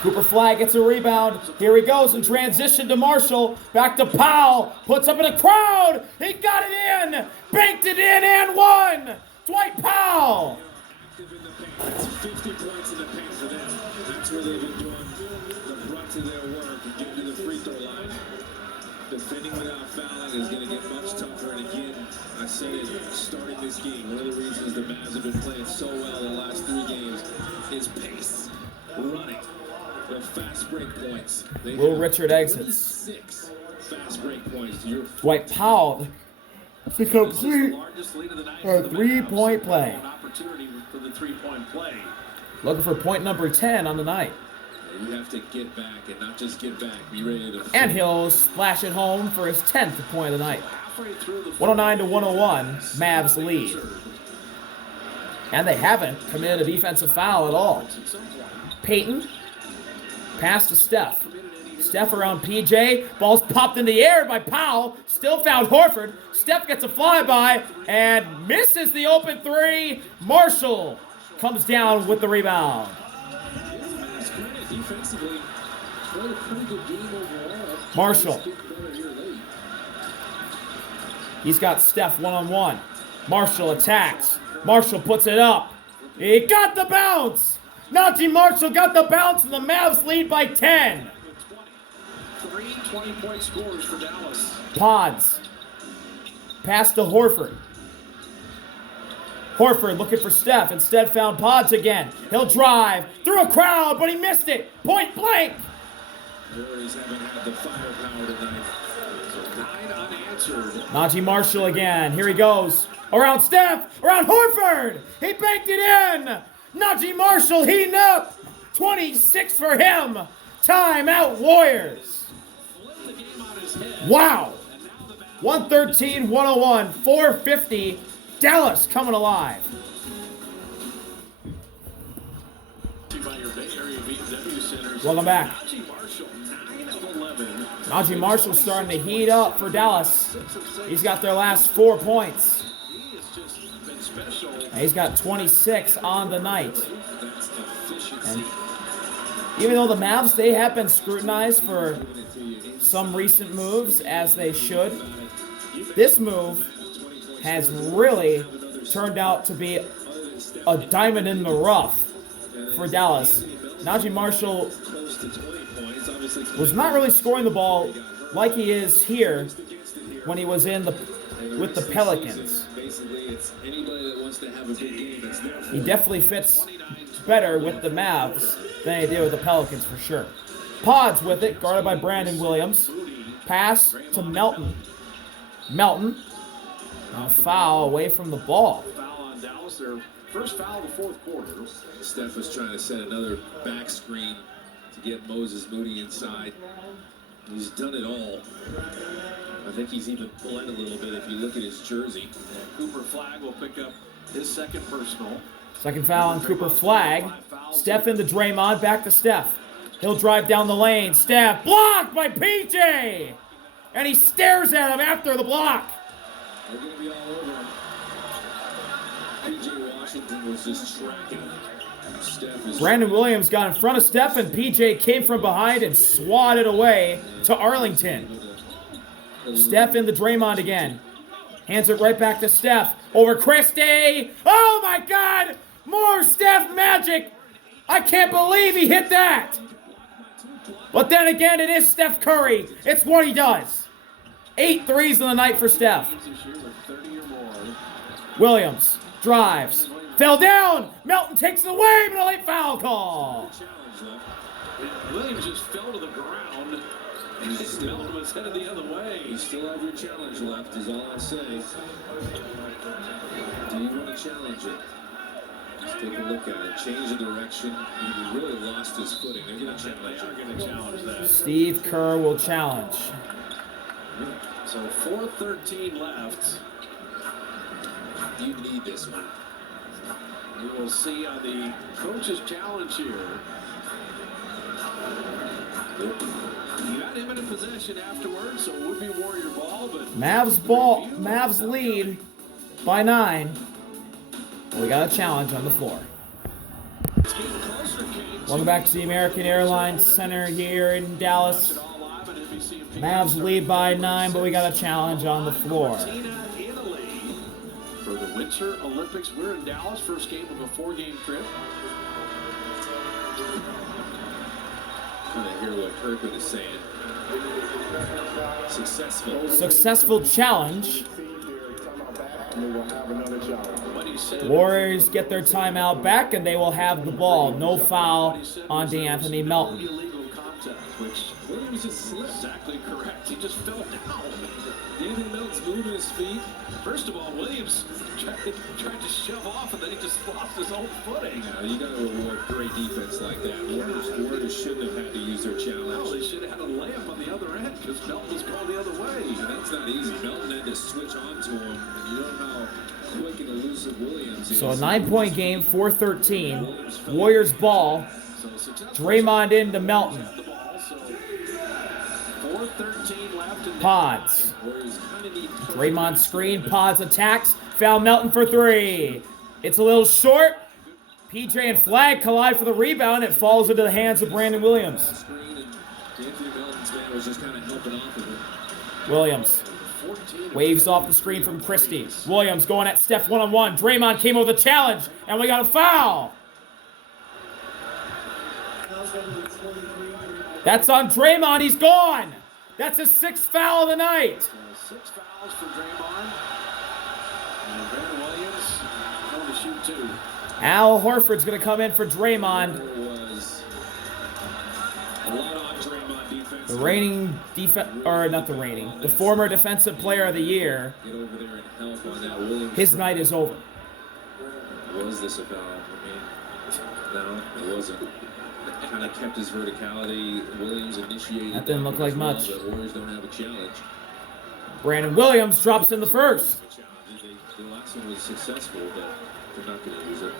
Cooper Flag gets a rebound. Here he goes in transition to Marshall. Back to Powell. Puts up in a crowd. He got it in. Banked it in and one. Dwight Powell. That's 50 points in the paint for them. That's where they've been doing the brunt of their work and getting to the free throw line. Defending without fouling is going to get much tougher. And again, I said it starting this game. One of the reasons the Mavs have been playing so well in the last 3 games is pace, running. The fast break points. Will Richard exits. 6 fast break points. Dwight Powell to complete a 3-point play. Opportunity for the 3-point play. Looking for point number 10 on the night. You have to get back and not just get back. Be ready to. And he'll splash it home for his 10th point of the night. 109 to 101, Mavs lead. And they haven't committed a defensive foul at all. Peyton, pass to Steph. Steph around PJ. Ball's popped in the air by Powell. Still found Horford. Steph gets a flyby and misses the open 3. Marshall comes down with the rebound. Marshall. He's got Steph one-on-one. Marshall attacks. Marshall puts it up. He got the bounce. Naji Marshall got the bounce, and the Mavs lead by 10. 3 20-point scores for Dallas. Pods. Pass to Horford. Horford looking for Steph. Instead found Pods again. He'll drive through a crowd, but he missed it. Point blank. Warriors haven't had the firepower tonight. So 9 unanswered. Naji Marshall again. Here he goes. Around Steph. Around Horford. He banked it in. Naji Marshall heating up. 26 for him. Timeout Warriors. Wow. 113-101. 450. Dallas coming alive. Welcome back. Naji Marshall starting to heat up for Dallas. He's got their last 4 points. And he's got 26 on the night. And even though the Mavs, they have been scrutinized for some recent moves, as they should, this move has really turned out to be a diamond in the rough for Dallas. Naji Marshall was not really scoring the ball like he is here when he was with the Pelicans. He definitely fits better with the Mavs than he did with the Pelicans for sure. Pods with it, guarded by Brandon Williams. Pass to Melton. Melton. A foul away from the ball. Foul on Dallas, their first foul of the 4th quarter. Steph was trying to set another back screen to get Moses Moody inside. He's done it all. I think he's even bled a little bit if you look at his jersey. Cooper Flag will pick up his 2nd personal. Second foul on Cooper Flag. Steph into Draymond, back to Steph. He'll drive down the lane. Steph blocked by PJ. And he stares at him after the block. They're going to be all over him. PJ Washington was just tracking him. Brandon Williams got in front of Steph, and PJ came from behind and swatted away to Arlington. Steph into Draymond again. Hands it right back to Steph. Over Christie. Oh my God! More Steph magic! I can't believe he hit that! But then again, it is Steph Curry. It's what he does. 8 threes in the night for Steph. Williams drives. Fell down. Melton takes it away, but a late foul call. Williams just fell to the ground. Melton was headed the other way. You still have your challenge left, is all I say. Do you want to challenge it? Let's take a look at it. Change the direction. He really lost his footing. They're going to challenge that. Steve Kerr will challenge. So 4:13 left. You need this one. You will see on the coach's challenge here. You got him in a possession afterwards, so it would be Warrior ball, but Mavs lead by 9. We got a challenge on the floor. It's getting closer, Kate. Welcome back to the American Airlines Center here in Dallas. Mavs lead by 9, but we got a challenge on the floor. For the Winter Olympics, we're in Dallas, first game of a 4-game trip. Trying to hear what Kirkwood is saying. Successful challenge. Warriors get their timeout back, and they will have the ball. No foul on DeAnthony Melton. Williams just slipped. Exactly correct. He just fell down. DeAnthony Melton's moving his feet. First of all, Williams tried to shove off, and then he just lost his own footing. You got to reward great defense like that. Warriors shouldn't have had to use their challenge. No, they should have had a layup on the other end because Melton was going the other way. And that's not easy. Melton had to switch on to him, and you know how quick and elusive Williams is. So a 9-point game, 4-13. Warriors ball. Draymond into Melton. Pods. Draymond screen. Pods attacks. Foul Melton for 3. It's a little short. PJ and Flag collide for the rebound. It falls into the hands of Brandon Williams. Williams waves off the screen from Christie. Williams going at Steph one-on-one. Draymond came over the challenge, and we got a foul. That's on Draymond. He's gone. That's his 6th foul of the night. 6 fouls for Draymond. And Brandon Williams going to shoot 2. Al Horford's going to come in for Draymond. There was a lot on Draymond defense. The former defensive player of the year. Get over there and help on that Williams. His night is over. Was this a foul? No, it wasn't. Kind of kept his verticality. Williams initiated. That didn't look like much. The Warriors don't have a challenge. Brandon Williams drops in the first. The last one was successful, but they're not going to use it.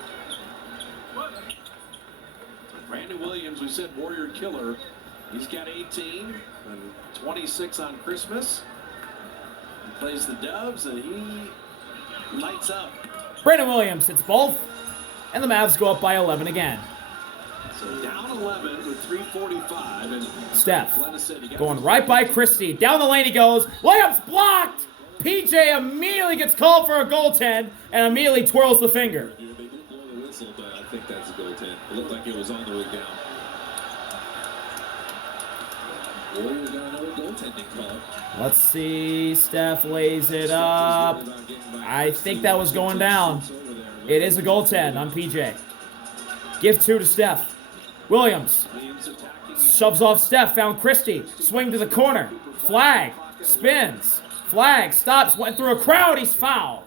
Brandon Williams, we said Warrior killer. He's got 18 and 26 on Christmas. He plays the Dubs, and he lights up. Brandon Williams hits both, and the Mavs go up by 11 again. So down 11 with 3:45, and Steph going right by Christie. Down the lane he goes. Williams blocked. PJ immediately gets called for a goaltend and immediately twirls the finger. They did blow the whistle, but I think that's a goaltend. It looked like it was on the way down. Warriors got another goaltending call. Let's see. Steph lays it up. I think that was going down. It is a goaltend on PJ. Give 2 to Steph. Williams shoves off Steph, found Christie. Swing to the corner. Flag spins. Flag stops, went through a crowd. He's fouled.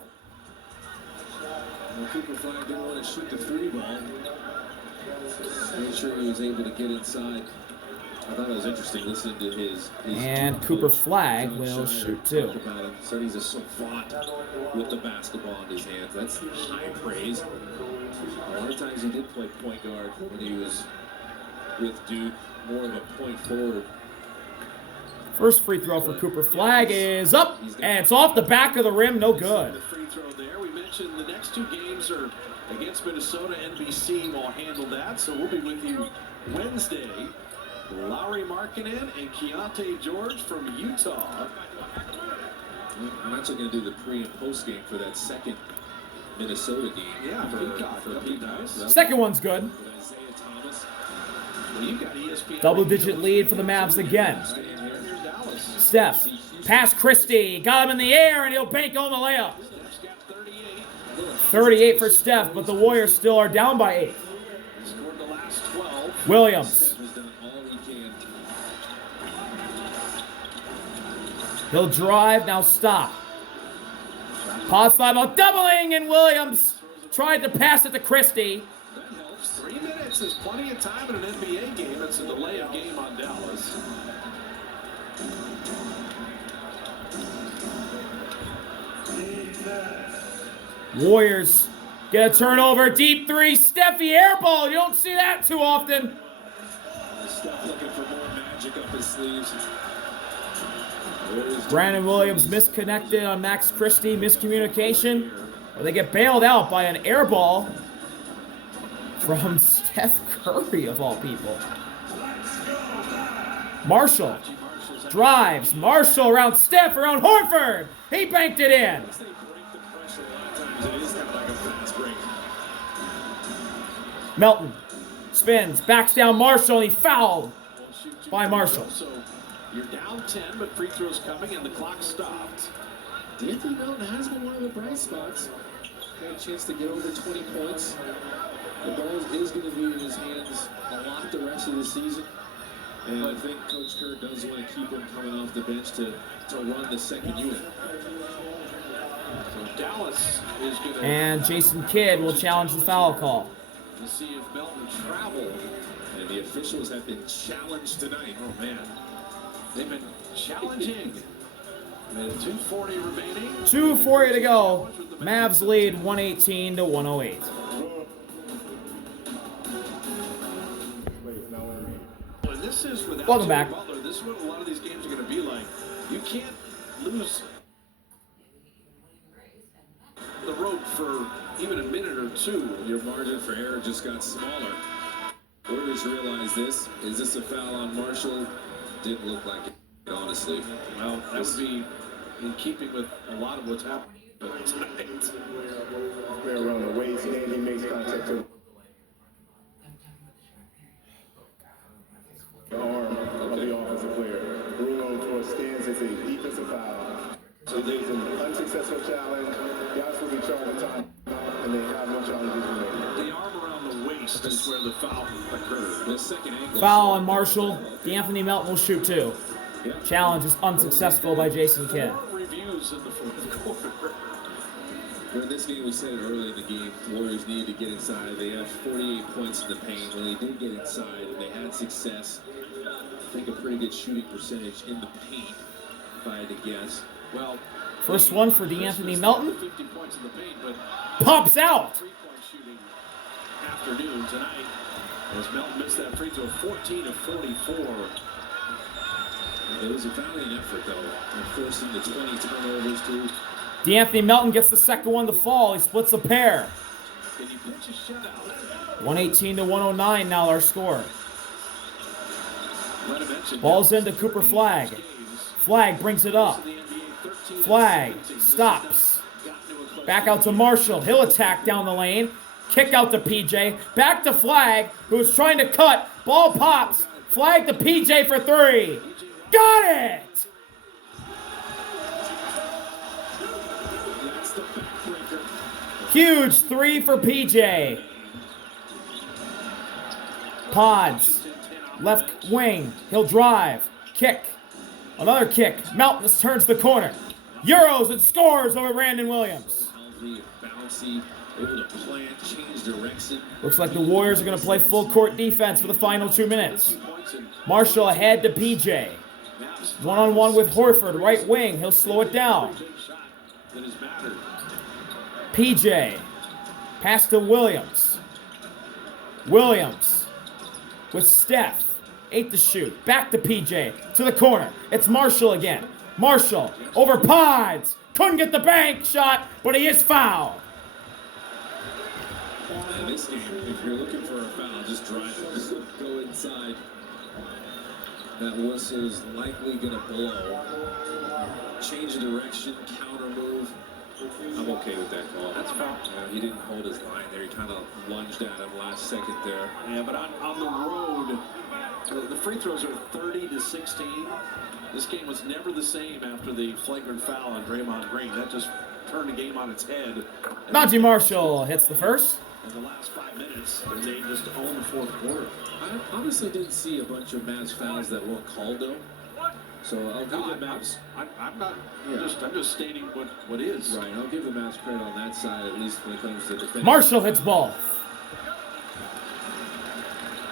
Cooper Flag didn't want to shoot the 3 ball. Made sure he was able to get inside. I thought it was interesting listening to his and Cooper Flag will shoot 2. Said he's a savant with the basketball in his hands. That's high praise. A lot of times he did play point guard when he was with Duke, more of a point forward. First free throw for Cooper Flag is up, and it's off the back of the rim, no good. The free throw there. We mentioned the next 2 games are against Minnesota. NBC will handle that, so we'll be with you Wednesday. Lauri Markkanen and Keontae George from Utah. I'm actually going to do the pre- and post-game for that second Minnesota game. Yeah, for Peacock. Second one's good. Double-digit lead for the Mavs again. Steph, pass Christie, got him in the air, and he'll bank on the layup. 38 for Steph, but the Warriors still are down by 8. Williams. He'll drive, now stop. Pod slide ball doubling, and Williams tried to pass it to Christie. 3 minutes is plenty of time in an NBA game. It's a delay of game on Dallas. Warriors get a turnover, deep 3, Steffi airball. You don't see that too often. Steph looking for more magic up his sleeves. Brandon Williams misconnected on Max Christie, miscommunication. But they get bailed out by an airball from Steph Curry of all people. Marshall drives. Marshall around Steph, around Horford. He banked it in. Once they break the pressure, a lot of times it is kind of like a fast break. Melton spins, backs down Marshall, and he fouled by Marshall. So you're down 10, but free throws coming, and the clock stopped. Anthony Melton has been one of the bright spots. Got a chance to get over 20 points. The ball is going to be in his hands a lot the rest of the season. And I think Coach Kerr does want to keep him coming off the bench to run the second unit. So Dallas is going to And Jason Kidd will challenge the foul call. see if Melton traveled. And the officials have been challenged tonight. Oh, man. They've been challenging. And 2:40 remaining. 2:40 to go. Mavs lead 118 to 108. And this is without Welcome Jimmy back. Butler. This is what a lot of these games are going to be like. You can't lose the road for even a minute or two. Your margin for error just got smaller. Warriors realize this. Is this a foul on Marshall? Didn't look like it, honestly. Well, that would be in keeping with a lot of what's happening tonight. Player around the waist, and he makes contact with the arm of the offensive player. Rule on towards stands as a defensive foul. So there's an unsuccessful challenge. Guys will be charged a time, and they have no challenges remaining. The arm around the waist is where the foul occurred. The second ankle. Foul on Marshall. D'Anthony Melton will shoot two. Challenge is unsuccessful by Jason Kidd. More reviews in the fourth quarter. During this game, we said it early in the game, Warriors needed to get inside. They have 48 points in the paint. When they did get inside and they had success, I think a pretty good shooting percentage in the paint, if I had to guess. Well, First one for D'Anthony Melton. 50 points in the paint, but Pops out. three-point shooting afternoon tonight. As Melton missed that free throw, 14 of 44. It was a valiant effort, though, and forcing the 20 turnovers to. D'Anthony Melton gets the second one to fall. He splits a pair. Can you pitch a shutout? 118 to 109 now our score. Let him mention Ball's into Cooper Flag. Flag brings it up. Flag stops. Back out to Marshall. He'll attack down the lane. Kick out to PJ. Back to Flag, who's trying to cut. Ball pops. Flag to PJ for three. Got it! Huge three for PJ. Pods. Left wing. He'll drive. Kick. Another kick. Melton turns the corner. Euros and scores over Brandon Williams. Healthy, bouncy, able to plant, change direction. Looks like the Warriors are going to play full court defense for the final 2 minutes. Marshall ahead to PJ. One-on-one with Horford, right wing. He'll slow it down. PJ. Pass to Williams. Williams with Steph. 8 to shoot. Back to PJ. To the corner. It's Marshall again. Marshall over Pods. Couldn't get the bank shot, but he is fouled. In this game, if you're looking for a foul, just drive it. Just go inside. That whistle is likely going to blow. Change of direction, counter move. I'm okay with that call. That's foul. He didn't hold his line there. He kind of lunged at him last second there. Yeah, but on the road, the free throws are 30 to 16. This game was never the same after the flagrant foul on Draymond Green. That just turned the game on its head. Naji Marshall hits the first. In the last 5 minutes, they just owned the fourth quarter. I honestly didn't see a bunch of Mavs fouls that weren't called, though. So I'll give the Mavs. I'm not. Yeah. I'm just stating what is. Right, I'll give the Mavs credit on that side, at least when it comes to defending. Marshall hits ball.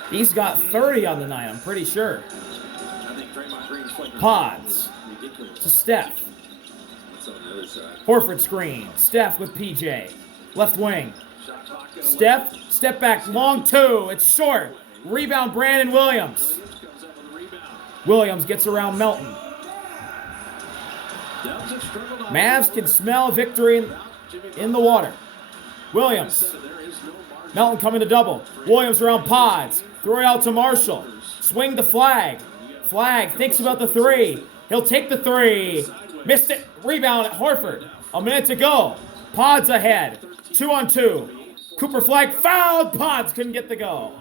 He's got 30 on the night, I'm pretty sure. I think Draymond Green's flagrant Pods. foul was ridiculous. To Steph. It's on the other side. Horford screen. Steph with PJ. Left wing. Shot clock at Steph. Step back. Long two. It's short. Rebound Brandon Williams. Williams comes up with a rebound. Williams gets around Melton. Dubs have struggled on Mavs can smell victory in the water. Williams. There is no Melton coming to double. Williams around Pods. Throw it out to Marshall. Swing the flag. Flag thinks about the three. He'll take the three. Missed it. Rebound at Horford. A minute to go. Pods ahead. 2-on-2. Cooper Flag fouled. Pods couldn't get the go.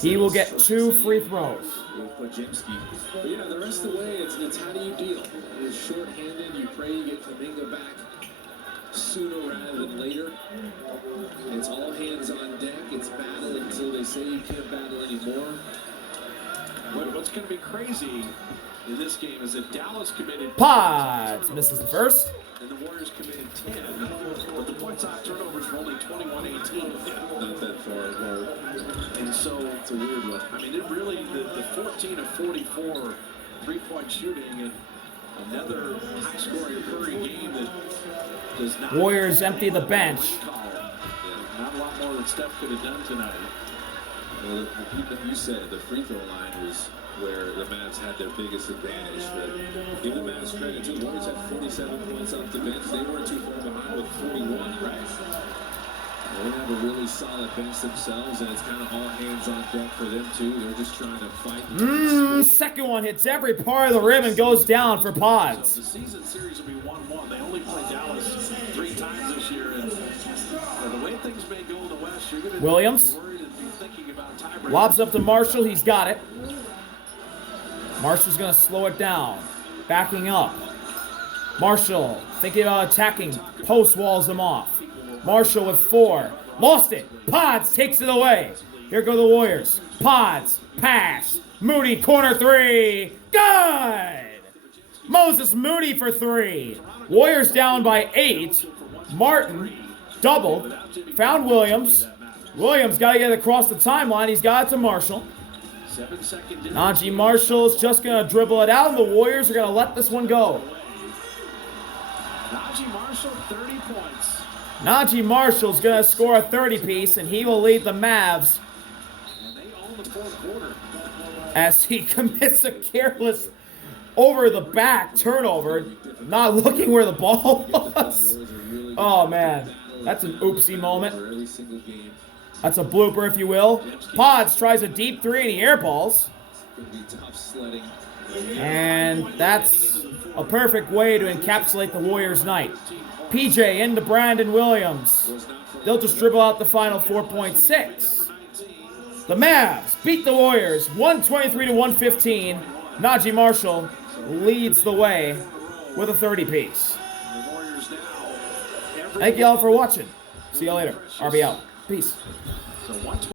He will get 2 free throws. But yeah, the rest of the way, it's how do you deal? You're short-handed. You pray you get Kuminga back sooner rather than later. It's all hands on deck. It's battle until they say you can't battle anymore. What's going to be crazy in this game is that Dallas committed Pods misses the first. and the Warriors committed 10, but the points off turnovers were only 21-18. Not that far apart. And so it's a weird one. I mean, it really, the 14 of 44 three-point shooting and another high-scoring Curry game that does not. Warriors empty the bench. Not a lot more than Steph could have done tonight. Well, you said the free throw line was where the Mavs had their biggest advantage. But give the Mavs credit too. The Warriors had 47 points off the bench. They weren't too far behind with 41. Right. They have a really solid bench themselves, and it's kind of all hands on deck for them too. They're just trying to fight. Second one hits every part of the rim and goes down for Pods. The season series will be 1-1. They only played Dallas 3 times this year, and the way things may go in the West, you're going to Williams be worried and be thinking about tiebreakers. lobs up to Marshall. He's got it. Marshall's going to slow it down. Backing up. Marshall thinking about attacking. Post walls him off. Marshall with 4. Lost it. Pods takes it away. Here go the Warriors. Pods. Pass. Moody corner 3. Good! Moses Moody for 3. Warriors down by 8. Martin doubled. Found Williams. Williams got to get it across the timeline. He's got it to Marshall. 7-second Naji Marshall's just going to dribble it out, and the Warriors are going to let this one go. Naji Marshall, 30 points. Naji Marshall's going to score a 30-piece, and he will lead the Mavs And they own the fourth quarter. as he commits a careless over-the-back turnover, not looking where the ball was. Oh, man. That's an oopsie moment. Every single game. That's a blooper, if you will. Pods tries a deep 3 and he airballs. It'll be tough sledding. And that's a perfect way to encapsulate the Warriors' night. PJ into Brandon Williams. They'll just dribble out the final 4.6. The Mavs beat the Warriors 123-115. Naji Marshall leads the way with a 30-piece. The Warriors now. Thank you all for watching. See you later. RB out. Peace. So